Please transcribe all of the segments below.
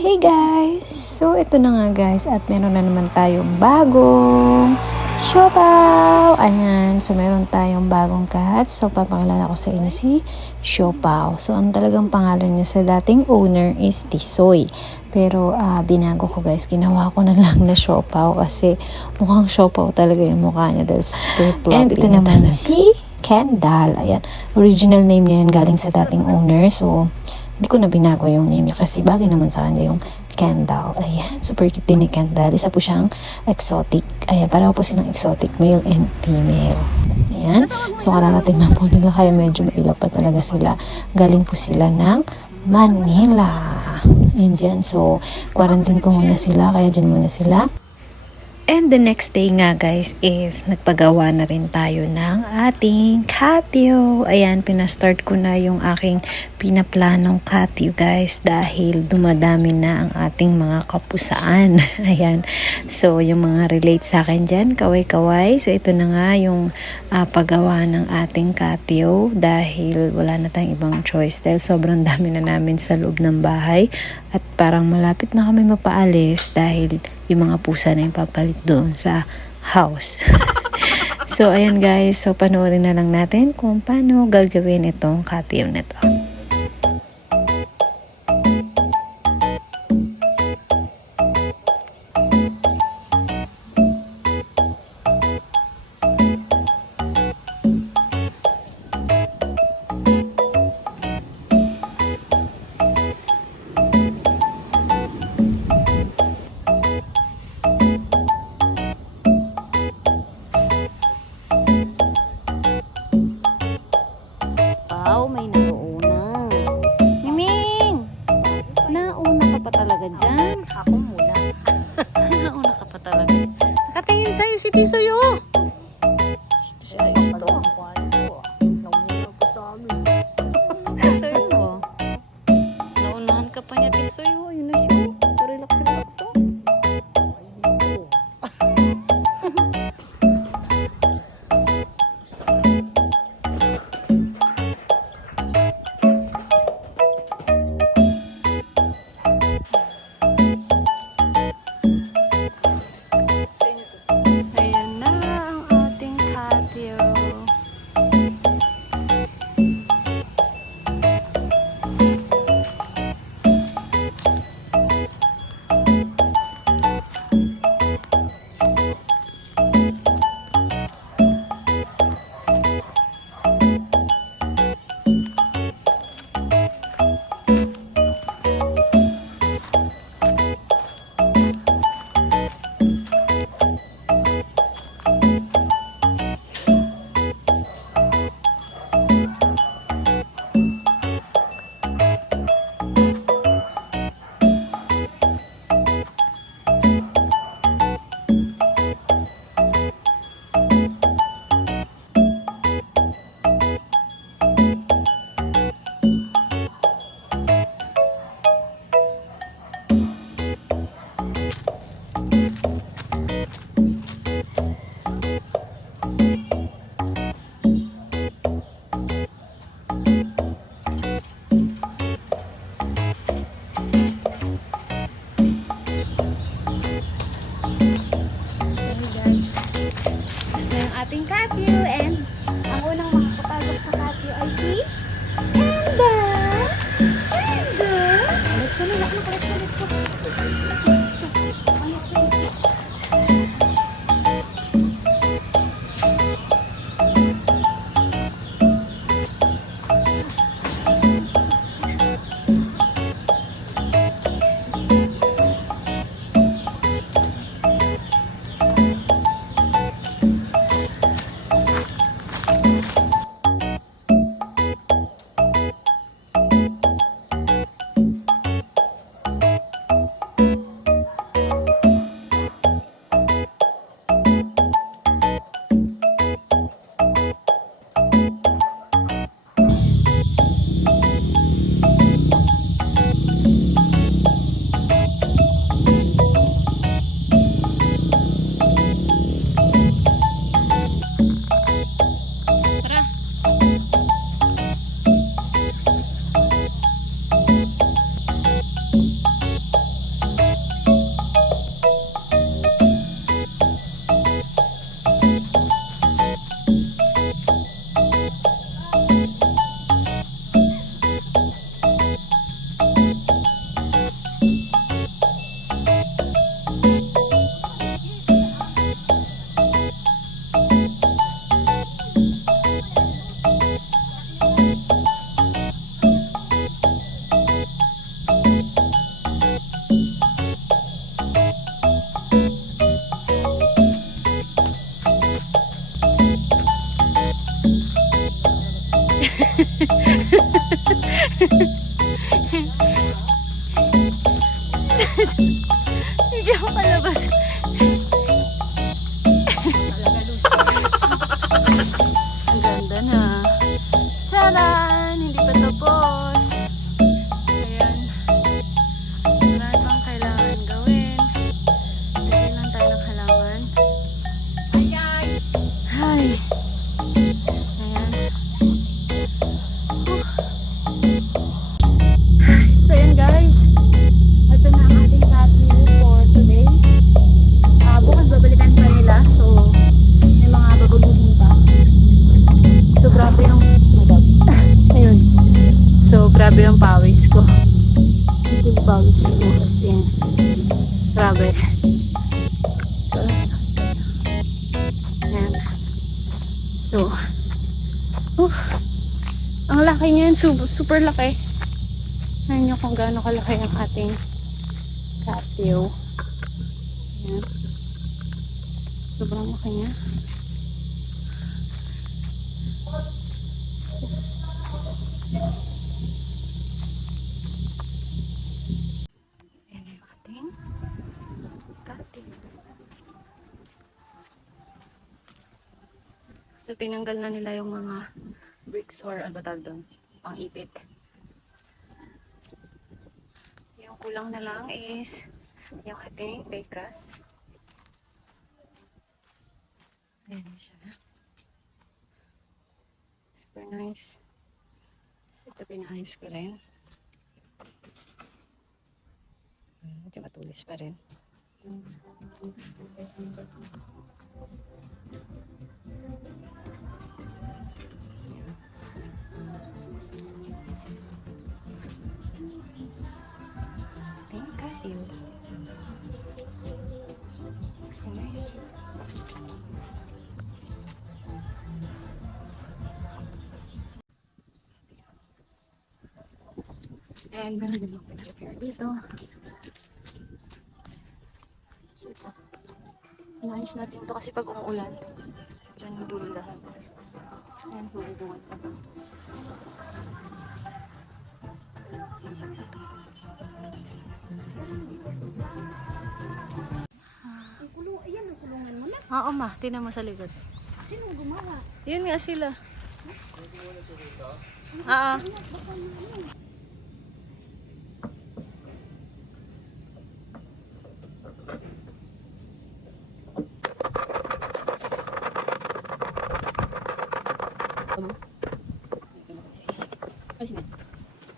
Hey guys! So ito na nga guys at meron na naman tayong bagong siopaw! Ayan, so meron tayong bagong cat. So papakilala ko sa inyo si Siopaw. So ang talagang pangalan niya sa dating owner is Tisoy. Pero binago ko guys, ginawa ko na lang na Siopaw kasi mukhang Siopaw talaga yung mukha niya dahil super floppy. And ito naman si Kendall. Ayan, original name niya yan galing sa dating owner. So hindi ko na binago yung name niya kasi bagay naman sa kanya yung Kendall. Ayan, super cute din ni Kendall. Isa po siyang exotic. Ayan, pareho po silang exotic, male and female. Ayan, so kararating na po nila kaya medyo mailap pa talaga sila. Galing po sila ng Manila. And dyan, so quarantine ko muna sila, kaya dyan muna sila. And the next day nga guys is nagpagawa na rin tayo ng ating catio. Ayan, pinastart ko na yung aking pinaplanong catio guys dahil dumadami na ang ating mga kapusaan. Ayan, so yung mga relate sa akin dyan, kaway-kaway. So ito na nga yung paggawa ng ating catio dahil wala na tayong ibang choice dahil sobrang dami na namin sa loob ng bahay at parang malapit na kami mapaalis dahil yung mga pusa na yung papalit doon sa house. So, ayan guys. So, panoorin na lang natin kung paano gagawin itong catio na to. May nauuna. Miming! Nauna ka pa talaga dyan. Ako muna. Nauna ka pa talaga. Nakatingin sa'yo si Tisoy, oh. Si ayos to. Nauna pa sa amin. Sa'yo, oh. Naunahan ka pa niya, Tisoy, oh. Yun na siya. Relax, oh. Ayan na ang ating catio. Ating catio and ang unang makakapagod sa catio ay si Enda! Enda! Alit ko na, nakalit ko. Hindi ako kalabas. Ang ganda na. Charan! Hindi pa tapos. Ayan. Marami pang kailangan gawin. Lagyan lang tayo ng halaman. Hi! Ayan. So ayan guys. Ito na ang ating catio for today. Bukas babalikan pa nila. So may mga babaguhin pa. So grabe yung ayun. So grabe yung pawis ko. Ito yung pawis ko kasi grabe. So, ayan. So ang laki niyan, super laki. Ayan nyo kung gaano kalaki ang ating catio. Ayan. Sobrang laki niya. Ayan yung ating catio. So tinanggal na nila yung mga bricks or ano tawag doon, pang ipit. So yung kulang na lang is yung ating fake grass. Ayan siya. Super nice. So ito pinaayos ko rin. Medyo matulis pa rin. Thank you. Nice. And meron din ako prepare dito. So ito. Inayos natin ito kasi pag umuulan, dyan yung dulo lahat. Ayan, bubungan pa. Ayan ang kulungan mo na. Oo ma, tinan mo sa likod. Sino gumawa? Yun nga sila. Oo.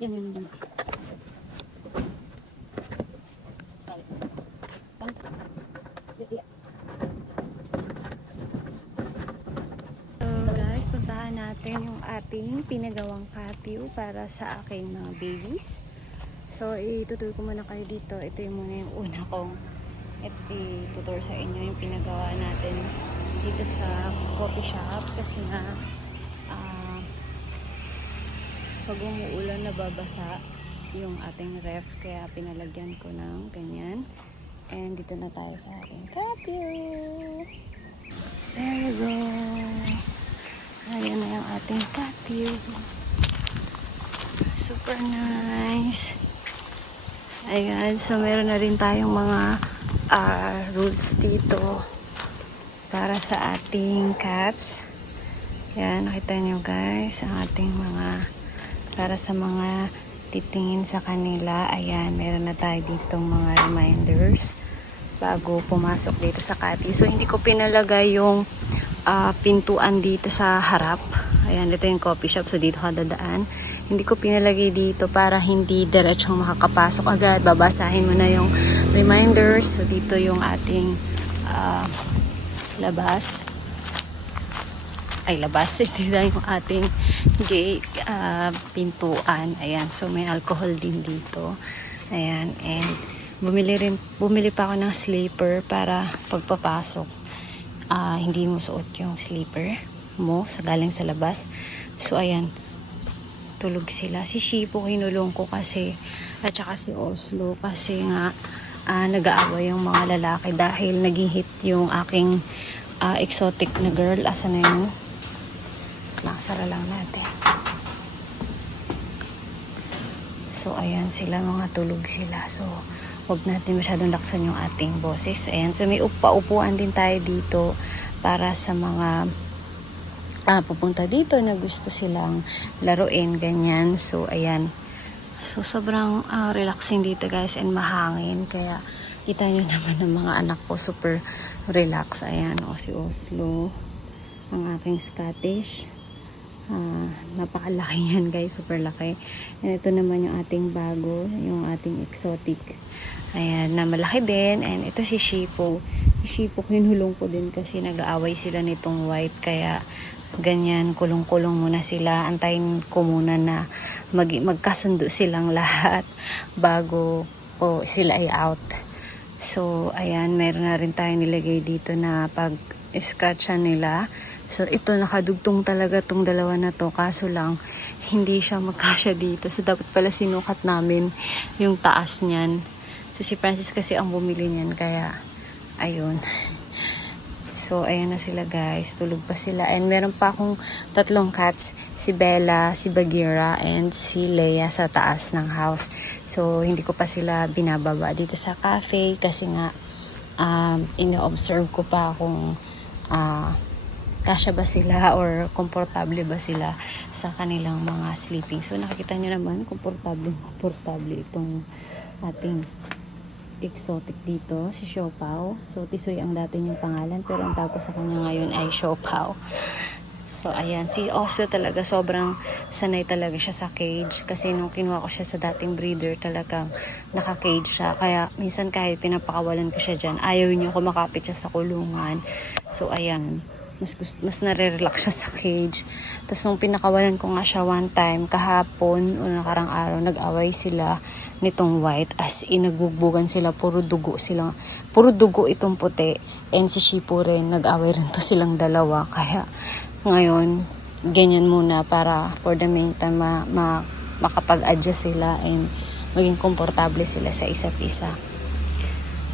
Yan. Sorry. So guys, puntahan natin yung ating pinagawang catio para sa aking mga babies. So itutur ko muna kayo dito. Ito yung muna yung una kong itutur sa inyo yung pinagawa natin dito sa coffee shop kasi nga pag umuulan nababasa yung ating ref kaya pinalagyan ko ng ganyan. And dito na tayo sa ating catio. There you go. Ayan na yung ating catio. Super nice. Ayan, so meron na rin tayong mga rules dito para sa ating cats. Ayan, nakita nyo guys ang ating mga para sa mga titingin sa kanila. Ayan, meron na tayo ditong mga reminders bago pumasok dito sa catio. So hindi ko pinalagay yung pintuan dito sa harap. Ayan, ito yung coffee shop. So dito ka dadaan. Hindi ko pinalagay dito para hindi diretsong makakapasok agad. Babasahin mo na yung reminders. So dito yung ating labas. Ay, labas. Ito na yung ating gate, pintuan. Ayan, so may alcohol din dito. Ayan, and bumili pa ako ng sleeper para pagpapasok. Hindi mo suot yung sleeper mo sa galing sa labas. So, ayan, tulog sila. Si Shipo kinulong ko kasi, at saka si Oslo kasi nga nag-aaway yung mga lalaki dahil nag-hit yung aking exotic na girl. Asa na yun? Nakasara lang natin. So, ayan sila, mga tulog sila. So, huwag natin masyadong laksan yung ating boses. Ayan, so may upuan din tayo dito para sa mga pupunta dito na gusto silang laruin, ganyan. So, ayan. So, sobrang relaxing dito guys and mahangin. Kaya, kita nyo naman ng mga anak ko, super relax. Ayan, si Oslo, ang aking Scottish. Napakalaki yan guys, super laki. And ito naman yung ating bago, yung ating exotic. Ayan, na malaki din. And ito si Shippo. Si Shippo, hinulong ko din kasi nag-aaway sila nitong white. Kaya, ganyan, kulong-kulong muna sila. Antayin ko muna na magkasundo silang lahat bago po sila ay out. So, ayan, meron na rin tayong nilagay dito na pag-scratchan nila. So, ito, nakadugtong talaga tong dalawa na to. Kaso lang, hindi siya magkasya dito. So, dapat pala sinukat namin yung taas niyan. So, si Francis kasi ang bumili niyan. Kaya, ayun. So, ayan na sila guys. Tulog pa sila. And meron pa akong 3 cats. Si Bella, si Bagheera, and si Leia sa taas ng house. So, hindi ko pa sila binababa dito sa cafe. Kasi nga, ino-observe ko pa kung kasya ba sila or komportable ba sila sa kanilang mga sleeping. So, nakikita nyo naman, komportable itong ating exotic dito, si Siopaw. So, Tisoy ang dati niyang pangalan, pero ang tawag ko sa kanya ngayon ay Siopaw. So, ayan. Si Oslo talaga, sobrang sanay talaga siya sa cage. Kasi nung kinuha ko siya sa dating breeder, talagang naka-cage siya. Kaya, minsan kahit pinapakawalan ko siya dyan, ayaw niya kumakapit siya sa kulungan. So, ayan. Mas nare-relax siya sa cage. Tapos, nung pinakawalan ko nga siya one time, kahapon o nakarang araw, nag-away sila nitong white, as in nagbugbugan sila, puro dugo itong puti, and si Shippo rin, nag-away rin to silang dalawa. Kaya ngayon, ganyan muna para for the meantime makapag-adjust sila and maging komportable sila sa isa't isa.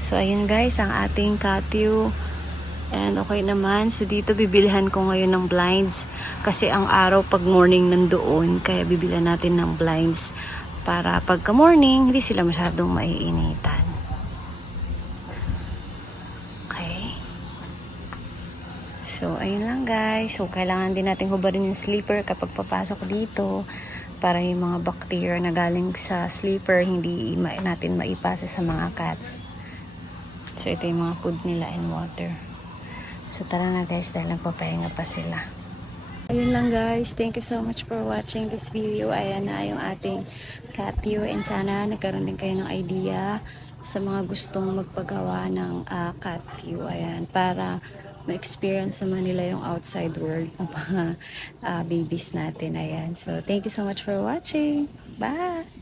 So ayun guys, ang ating catio. And okay naman. So dito bibilihan ko ngayon ng blinds. Kasi ang araw pag morning nandoon. Kaya bibilihan natin ng blinds. Para pagka morning, hindi sila masyadong maiinitan. Okay. So ayun lang guys. So kailangan din natin hubarin yung sleeper kapag papasok dito. Para yung mga bacteria na galing sa sleeper, hindi natin maipasa sa mga cats. So ito yung mga food nila and water. So tara na guys, dahil nagpapahinga pa sila. Ayun lang guys, thank you so much for watching this video. Ayan na yung ating catio, and sana nagkaroon din kayo ng idea sa mga gustong magpagawa ng catio. Ayan, para ma-experience naman nila yung outside world ng mga babies natin. Ayan, so thank you so much for watching. Bye!